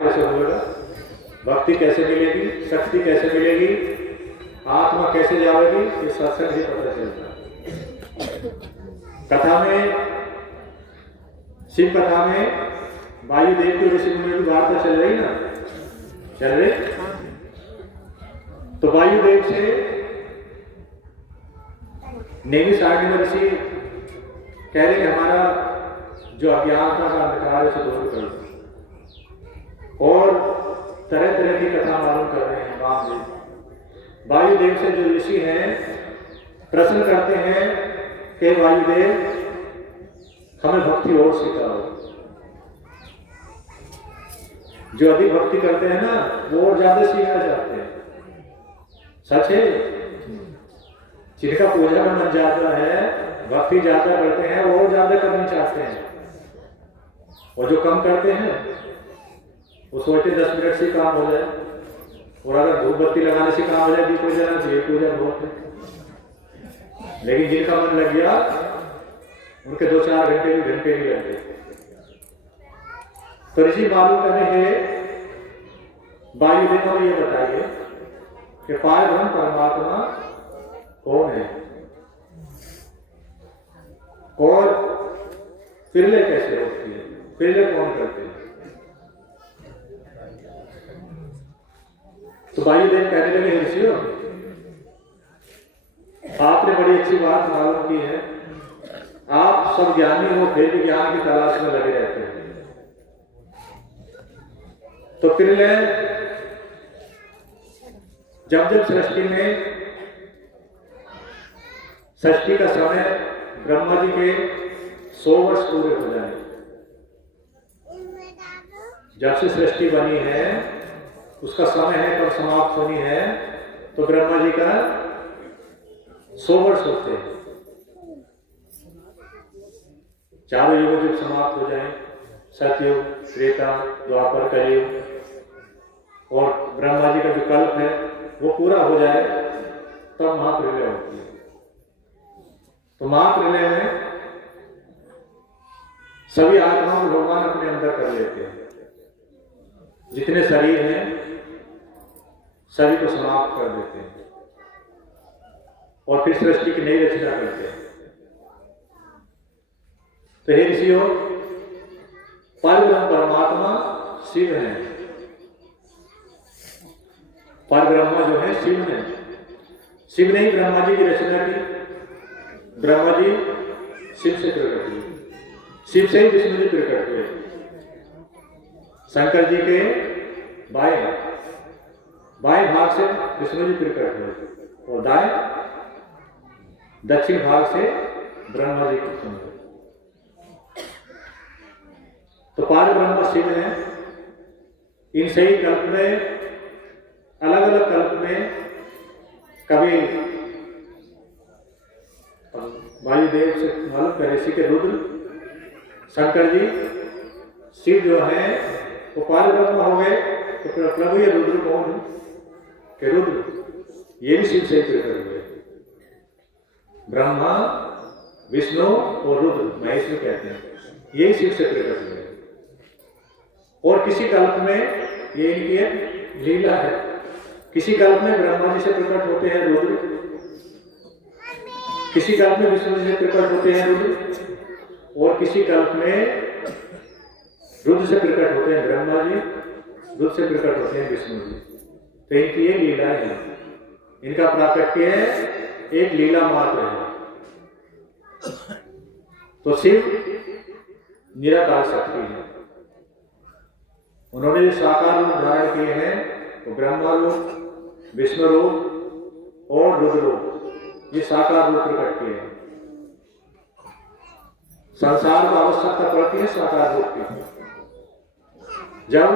कैसे होगा, भक्ति कैसे मिलेगी, शक्ति कैसे मिलेगी, आत्मा कैसे जाएगी, ये सत्संग ही पता चलता है। कथा में, शिव कथा में वायुदेव की ऋषि मुनि की वार्ता चल रही ना, चल रही। तो वायुदेव से नैमिषारण्य ऋषि कह रहे कि हमारा जो अज्ञानता का अंधकार है उसे दूर कर दो, और तरह तरह की कथा मालूम कर रहे हैं। वायुदेव से जो ऋषि हैं प्रश्न करते हैं कि वायुदेव हमें भक्ति और सिखाओ। जो अधिक भक्ति करते हैं ना वो और ज्यादा सीखना चाहते हैं। सच है, जिनका पूजा में मन ज्यादा है, भक्ति ज्यादा करते हैं, वो और ज्यादा करनी चाहते हैं। और जो कम करते हैं वो सोचते 10 मिनट से काम हो जाए, और अगर धूप बत्ती लगाने से काम हो जाए दीप हो जाना चाहिए, पूजा बहुत है। लेकिन जिनका मन लग गया उनके 2-4 घंटे भी नहीं लग गए। तो ऋषि मालूम करने के वायुदेव को ये बताइए कि पारब्रह्म परमात्मा कौन है, और पिरले कैसे होती है, पिरले कौन करते हैं। तो वायुदेव कहने लगे, ऋषियों आपने बड़ी अच्छी बात मालूम की है, आप सब ज्ञानी हो फिर भी ज्ञान की तलाश में लगे रहते हैं। तो पिरले जब सृष्टि में, सृष्टि का समय ब्रह्मा जी के 100 वर्ष पूरे हो जाए, जब से सृष्टि बनी है उसका समय है कब समाप्त होनी है, तो ब्रह्मा जी का 100 वर्ष होते हैं। चारों युग जब समाप्त हो जाए, सतयुग, त्रेता, द्वापर, कलयुग, और ब्रह्मा जी का जो कल्प है वो पूरा हो जाए, तब महाप्रलय होती है। तो महाप्रलय में सभी आत्माओं को भगवान अपने अंदर कर लेते हैं। जितने शरीर हैं सभी को समाप्त कर देते हैं, और फिर सृष्टि की नई रचना करते हैं। तो हे ऋषियों, परब्रह्म परमात्मा शिव है। परब्रह्म जो है शिव है। शिव ने ही ब्रह्मा जी की रचना की। ब्रह्मा जी शिव से प्रकट हुए, शिव से ही विष्णु जी प्रकट हुए। शंकर जी के बाएं भाग से विष्णु जी प्रकट हुए, और दक्षिण भाग से ब्रह्मा जी प्रकट हुए। तो पारब्रह्म शिव है। इन सही कल्प में, अलग अलग कल्प में, कभी वायुदेव से मालूम कर ऋषि के रुद्र, शंकर जी, शिव जो है वो पारब्रह्म हो गए। तो प्रभु ये रुद्र कौन है कि रुद्र ये भी शिव से प्रकट हुए। ब्रह्मा, विष्णु और रुद्र महेश में कहते हैं, यही शिव से प्रकट हुए। और किसी कल्प में ये इनकी लीला है। किसी कल्प में ब्रह्मा जी से प्रकट होते हैं रुद्र, किसी कल्प में विष्णु जी से प्रकट होते हैं रुद्र, और किसी कल्प में रुद्र से प्रकट होते हैं ब्रह्मा जी, रुद्र से प्रकट होते हैं विष्णु जी। तो इनकी ये लीला है, इनका प्राकट्य एक लीला मात्र है। तो शिव निराकार शक्ति है। उन्होंने जो साकार रूप धारण किए हैं तो ब्रह्मा रूप, विष्णु रूप और रुद्र रूप, ये साकार रूप प्रकट किए हैं। संसार को आवश्यकता पड़ती है साकार रूप की। जब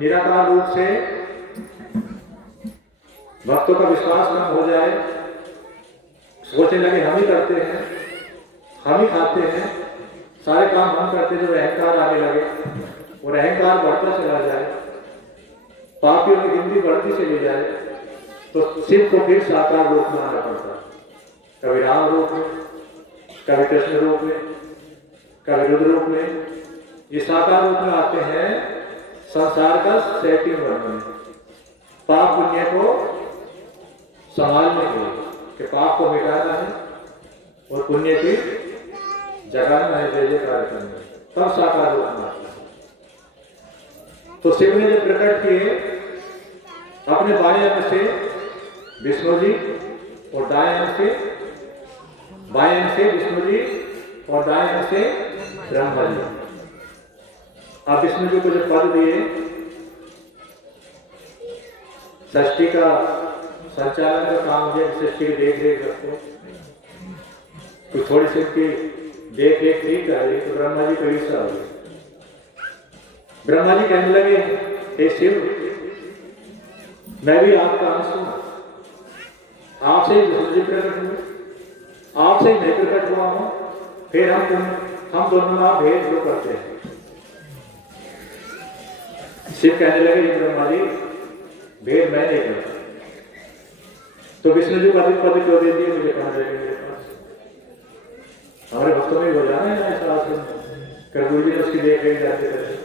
निराकार रूप से भक्तों का विश्वास न हो जाए, सोचने लगे हम ही करते हैं, हम ही खाते हैं, सारे काम हम करते, जब अहंकार आने लगे और अहंकार बढ़ता चला जाए, पापियों की गिनती बढ़ती चली जाए, तो शिव को फिर साकार रूप में आना पड़ता। कभी राम रूप में, कभी कृष्ण रूप में, कभी रुद्र रूप में। ये साकार रूप में आते हैं संसार का सेटिंग बनने, पाप पुण्य को संभालने के लिए, कि पाप को मिटाना है और पुण्य की जगाना है, जय जयकार करना, तब साकार रूप में आता है। तो शिव ने जब प्रकट किए अपने बाएं अंग से विष्णु जी और दाएं अंग से, बाएं अंग से विष्णु जी और दाएं अंग से ब्रह्मा जी। अब विष्णु जी को जो पद दिए, सृष्टि का संचालन का काम है, सृष्टि की देख रेख रखो, तो थोड़ी सी की देख रेख ठीक है, तो ब्रह्मा जी को ईर्ष्या हो गई। ब्रह्मा जी कहने लगे, हे शिव, मैं भी आपका अंश हूं, आपसे ही विष्णु जी प्रकट हुए, आपसे ही मैं प्रकट हुआ हूं, फिर हम दोनों का भेद जो करते हैं। शिव कहने लगे, ब्रह्मा जी भेद मैं नहीं करता। तो विष्णु जी को अधिक पद क्यों दे दिए, मुझे कहा जाएगा मेरे पास। हमारे भक्तों में हो जाना है ऐसा आश्रम, कर गुरु जी ने उसकी देख रेख जाते करे,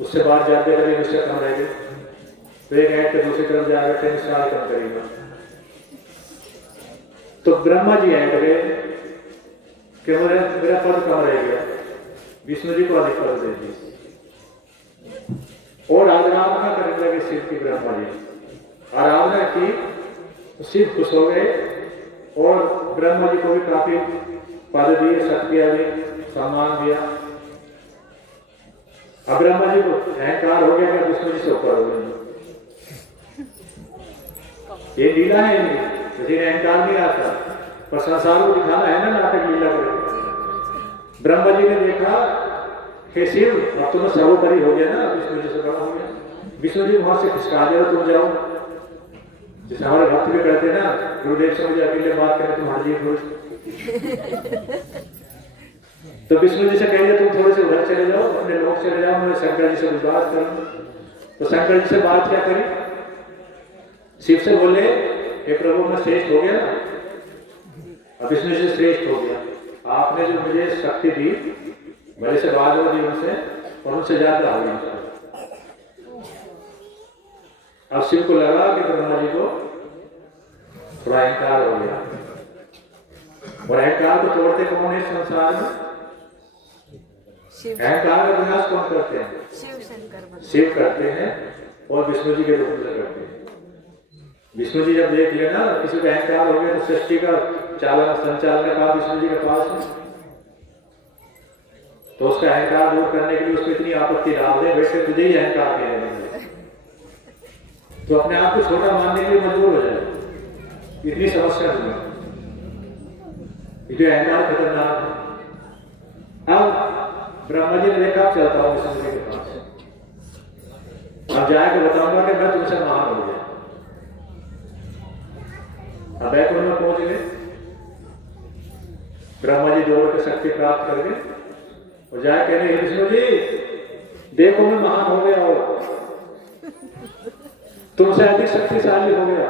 उससे बाहर जाते करेंगे, उससे कम रहेंगे, तो एक ऐड के दूसरी तरफ जाएगा, फिर साल कम करेगा। तो ब्रह्मा जी ऐड गए कि मेरा पद कम रह गया, विष्णु जी को अधिक पद दे दिए और आराधना करने लगे शिव की। ब्रह्मा जी आराधना की तो शिव खुश हो गए और ब्रह्मा जी को भी काफी पद दिए, शक्तियां दी, सम्मान दिया। अब ब्रह्मा जी को अहंकार हो गया कि विष्णु जी से ऊपर हो गए। ये लीला है, किसी ने अहंकार नहीं आता, पर संसार को दिखाना है ना, नाटक लीला कर। ब्रह्मा जी ने देखा कि शिव अब तुम्हें सर्वोपरि हो गया ना, विष्णु जी से बड़ा हो गया। विष्णु जी वहां से खिसका दिया, तुम जाओ, जैसे हमारे भक्त भी करते ना, गुरुदेव से मुझे अकेले बात करें, तुम हट जाइए। तो विष्णु जी से कहेंगे तुम थोड़े से उधर चले जाओ, अपने लोग चले जाओ, मैं शंकर जी से कुछ बात करूं। तो शंकर जी से बात क्या करी, शिव से बोले, हे प्रभु मैं श्रेष्ठ हो गया ना, अब विष्णु जी से श्रेष्ठ हो गया, आपने जो मुझे शक्ति दी, मेरे से बाद में दी उनसे, और उनसे ज्यादा हो गया। अब शिव को लगा कि ब्रह्मा जी को थोड़ा अहंकार हो गया, और अहंकार को तोड़ते कौन है संसार में? अहंकार का विनाश कौन करते हैं? शिव करते हैं, और विष्णु जी के रूप में करते हैं। विष्णु जी जब देख लेना किसी का अहंकार हो गया, तो सृष्टि का चालन संचालन का विष्णु जी के पास है, तो उसका अहंकार दूर करने के लिए उसको इतनी आपत्ति डाल दे, वैसे तुझे ही अहंकार कहने लगे, तो अपने आप को छोटा मानने के लिए मजबूर हो जाए। इतनी समस्या हुई, जो अहंकार खतरनाक है। अब ब्रह्मा जी ने देखा, चलता हूं विष्णु जी के पास, अब जाके बताऊंगा कि मैं तुमसे महान हो गया। अब बैकुंठ में पहुंच गए, ब्रह्मा जी दौड़ के शक्ति प्राप्त कर गए और जाए कहने, विष्णु जी देखो मैं महान हो गया, और तुमसे अधिक शक्तिशाली हो गया,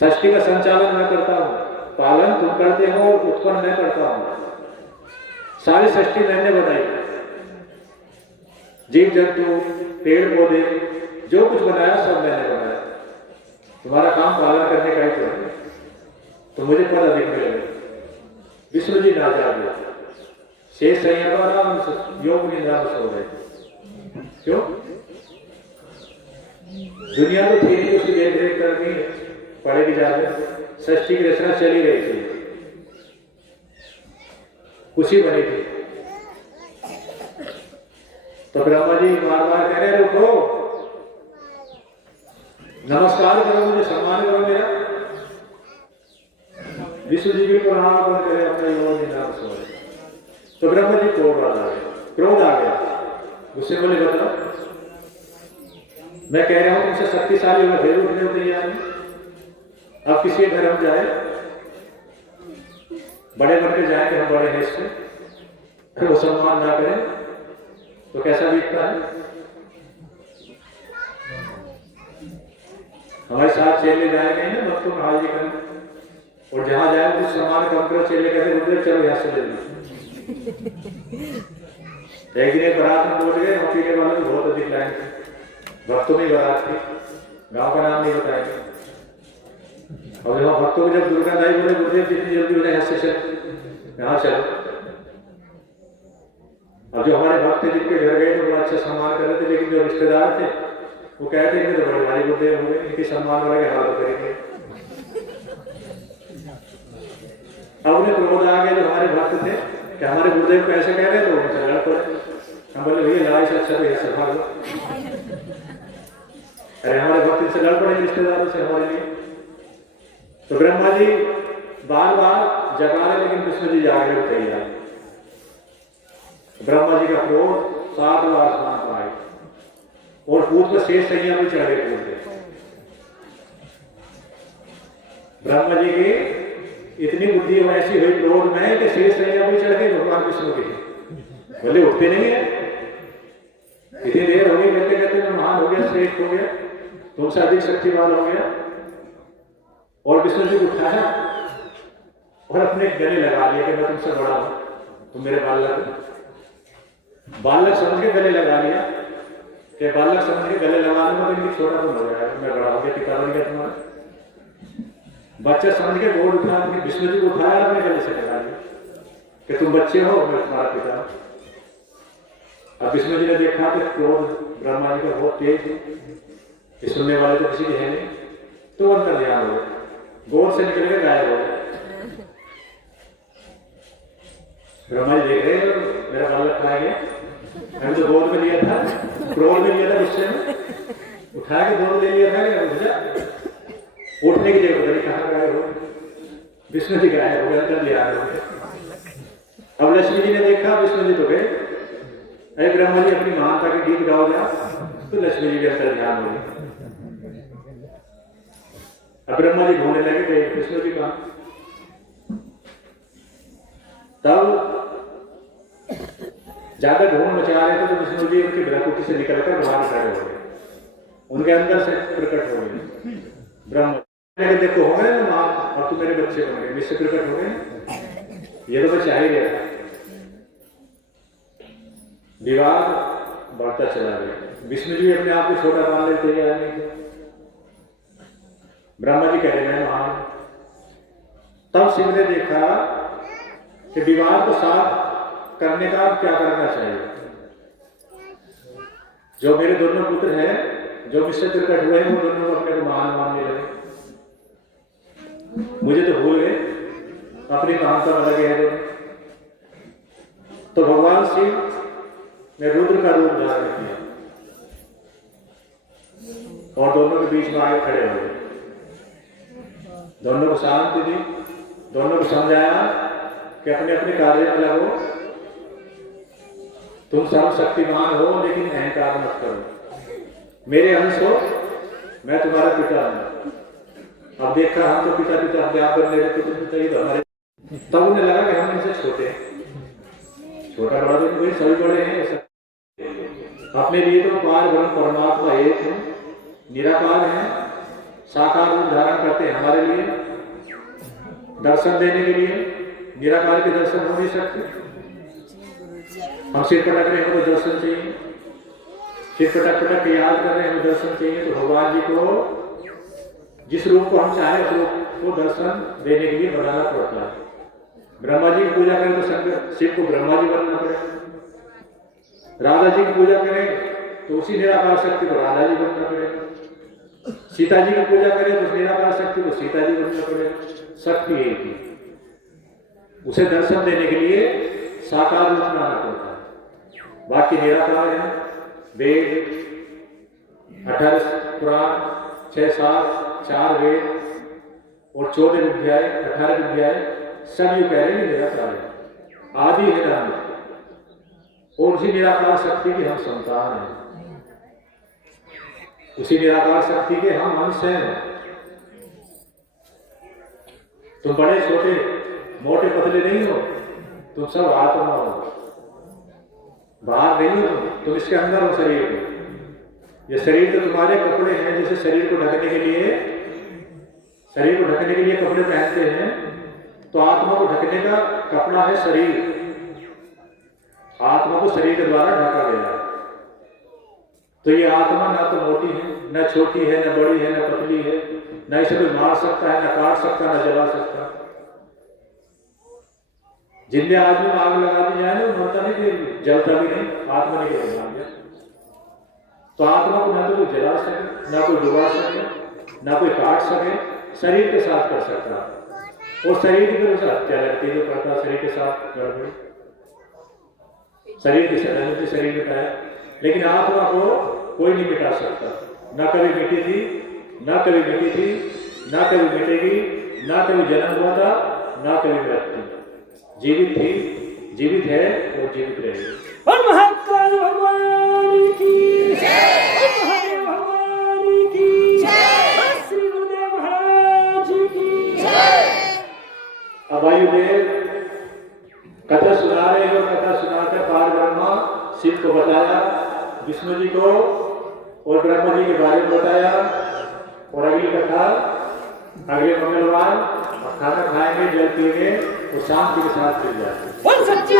सृष्टि का संचालन मैं करता हूं, पालन तुम करते हो, उत्पन्न मैं करता हूं, सारी सृष्टि मैंने बनाई, जीव जंतु पेड़ पौधे जो कुछ बनाया सब मैंने बनाया, तुम्हारा काम पालन करने का ही तो है, तो मुझे पद अधिक मिलेगा। विष्णु जी ना जागे, शेष संयम योग निद्रा में सो गए। क्यों? दुनिया तो थी नहीं, उसकी देख रेख करनी पड़ेगी, जाकर सृष्टि की रचना चली रही थी, खुशी बनी थी। तो ब्रह्मा जी बार बार कह रहे, रुको, नमस्कार करो, मुझे सम्मान करो मेरा। विष्णु जी भी प्रणाम करे, अपना योग निद्रा में सो गए। तो ब्रह्मा जी क्रोध आ गया, उससे बोले, बताओ मैं कह रहा हूं तुमसे शक्तिशाली मैं फिर उठने को तैयार हूं। अब किसी घर हम जाए, बड़े बन के जाएंगे, हम बड़े हैं इससे, फिर वो सम्मान ना करें तो कैसा बीतता है? हमारे साथ चेले जाएंगे ना भक्तों का हाजिर करें, और जहां जाए कुछ सम्मान कम करो, चेले कहते रुद्र चलो यहां से ले लो। एक दिन एक बारात में पहुंच गए, वहाँ पीने वालों की बहुत अधिक लाइन थी, भक्तों में बारात थी, गांव का नाम नहीं बताएंगे। और जब भक्तों को जब दुर्गादाई बोले गुरुदेव जितनी जल्दी हो जाए यहाँ से चल, यहाँ चलो। अब जो हमारे भक्त थे जिनके घर गए तो बड़ा अच्छा सम्मान कर रहे थे, लेकिन जो रिश्तेदार थे वो कहते हैं तो बड़े भारी गुरुदेव हो गए, इनके सम्मान वाले हाल करेंगे। अब उन्हें क्रोध आ गया जो हमारे भक्त थे कि हमारे गुरुदेव को ऐसे कह रहे तो उनसे लड़ पड़े। हम बोले भैया लड़ाई से अच्छा तो यह संभाल लो। अरे हमारे भक्त से लड़ पड़े रिश्तेदारों से हमारे लिए। तो ब्रह्मा जी बार बार जगा रहे, लेकिन विष्णु जी जागे हुए तैयार। ब्रह्मा जी का क्रोध 7 बार आसमान पर आए और कूद पर शेष सैया भी चढ़े कूदते। ब्रह्मा जी की इतनी बुद्धि ऐसी हुई क्रोध में कि शेष सैया भी चढ़ गए भगवान विष्णु के। बोले उठते नहीं है, इतनी देर हो गई कहते कहते मैं महान हो गया, श्रेष्ठ हो गया, तुमसे अधिक शक्तिवान हो गया। और विष्णु जी को उठाया और अपने गले लगा लिया कि मैं तुमसे बड़ा हूं, तुम मेरे बालक समझ के गले लगा लिया कि बालक समझ के गले लगाने में तो इनकी छोटा तुम हो जाएगा, मैं बड़ा हो गया, पिता बन गया तुम्हारा। बच्चा समझ के गोद उठा, विष्णु जी को उठाया अपने गले से लगा लिया कि तुम बच्चे हो, मैं तुम्हारा पिता। अब विष्णु जी ने देखा कि क्रोध ब्रह्मा जी का बहुत तेज, सुनने वाले तो किसी के है नहीं, तो अंतर ध्यान हो गया, गोद से निकल के गायब हो गया। ब्रह्मा जी देख रहे मेरा बालक खा गया, मैंने तो गोद में लिया था, क्रोध में लिया था, गुस्से में उठा के गोद ले लिया था, उठने की जगह पता कहाँ गायब हो, विष्णु जी गायब हो गया, अंतर ध्यान हो गया। अब लक्ष्मी जी ने देखा विष्णु जी तो गए, अरे ब्रह्मा जी अपनी महानता के गीत गाओ जा, तो लक्ष्मी जी के अंतर ध्यान हो गया। अब ब्रह्मा जी ढूंढने लगे विष्णु जी कहाँ। तब ज्यादा ढूंढ मचा रहे थे तो विष्णु जी उनकी ब्रह्मकुटी से निकलकर बाहर खड़े हो गए, उनके अंदर से प्रकट हो गए ब्रह्म। देखो हो गए ना मां, अब तो मेरे बच्चे बन गए, मुझसे प्रकट हो गए, ये तो बच्चा ही गया। विवाद बढ़ता चला गया, विष्णु जी अपने आप को छोटा मान लेते तैयार नहीं थे। ब्रह्मा जी कह रहे हैं महान। तब शिव ने देखा कि विवाद को साफ करने का क्या करना चाहिए। जो मेरे दोनों पुत्र हैं जो मुझसे प्रकट हुए हैं वो दोनों अपने को महान मानने लगे, मुझे तो भूल गए, अपनी महानता में लगे हैं। तो भगवान शिव ने रुद्र का रूप धारण किया और दोनों के बीच में आगे खड़े हो गए, दोनों को शांति दी, दोनों को समझाया कि अपने अपने कार्य में लगो, तुम सर्वशक्तिमान हो लेकिन अहंकार मत करो, मेरे अंश हो, मैं तुम्हारा पिता हूं। अब देखा हम तो पिता पिता अपने आप बनने लगे, तुम पिता ही तो हमारे। तब उन्हें लगा कि हम इनसे छोटे हैं, छोटा बड़ा तो कोई सभी बड़े हैं, अपने लिए तो पार ब्रह्म परमात्मा एक है, निराकार है, साकार रूप धारण करते हैं हमारे लिए, दर्शन देने के लिए। निराकार के दर्शन हो नहीं सकते, हम सिर पटक रहे हैं तो दर्शन चाहिए, सिर पटक पटक के याद कर रहे हैं तो दर्शन चाहिए। तो भगवान जी को जिस रूप को हम चाहें उस रूप को दर्शन देने के लिए बनाना पड़ता है। ब्रह्मा जी की पूजा करें तो शंकर शिव को ब्रह्मा जी बनना पड़ेगा, राधा जी की पूजा करें तो उसी निराकार शक्ति को राधा जी बनना पड़ेगा, सीता जी की पूजा करें तो उस निराकार शक्ति को सीता जी बनना पड़ेगा। शक्ति एक ही, उसे दर्शन देने के लिए साकार रूप में आना पड़ता है। बाकी निराकार है, वेद 18 पुराण 6 शास्त्र 4 वेद और 14 विद्याएं 18 विद्याएं सब यू कह रहे हैं निराकार है, आदि है नाम, और उसी निराकार शक्ति की हम संतान हैं, उसी निराकार शक्ति के हम अंश हैं। तुम बड़े छोटे मोटे पतले नहीं हो, तुम सब आत्मा हो, बाहर नहीं हो, तुम इसके अंदर हो शरीर में। ये शरीर तो तुम्हारे कपड़े हैं, जैसे शरीर को ढकने के लिए कपड़े पहनते हैं, तो आत्मा को ढकने का कपड़ा है शरीर। आत्मा आत्मा को शरीर के द्वारा ढका गया है। तो ये आत्मा ना तो मोटी है, न छोटी है, न बड़ी है, न पतली है, न इसे कोई मार सकता है, न काट सकता, न जला सकता। जिंदे आदमी में आग लगा दी जाए ना, मरता नहीं, फिर जलता भी नहीं, आत्मा नहीं गया। तो आत्मा को ना तो कोई जला सके, ना कोई डुबा सके, ना कोई काट सके, शरीर के साथ कर सकता। और शरीर की फिर हत्या लगती है, जो करता शरीर के साथ गड़बड़ी, शरीर की सदा शरीर मिटाया, लेकिन आत्मा को कोई नहीं मिटा सकता। ना कभी मिटी थी, ना कभी मिटी थी, ना कभी मिटेगी, ना कभी जन्म हुआ था, ना कभी मृत्यु। जीवित थी, जीवित है और जीवित रहेगी। और महाकाल भगवान की जय, महादेव भगवान की जय, श्री गुरुदेव महाराज की जय। अब वायुदेव कथा सुना रहे हो, कथा सुनाकर पार ब्रह्मा शिव को बताया, विष्णु जी को और ब्रह्मा जी के बारे में बताया। और अगली कथा अगले मंगलवार खाना खाएंगे, जल पिएंगे और शांति के साथ फिर जाएंगे। सच्ची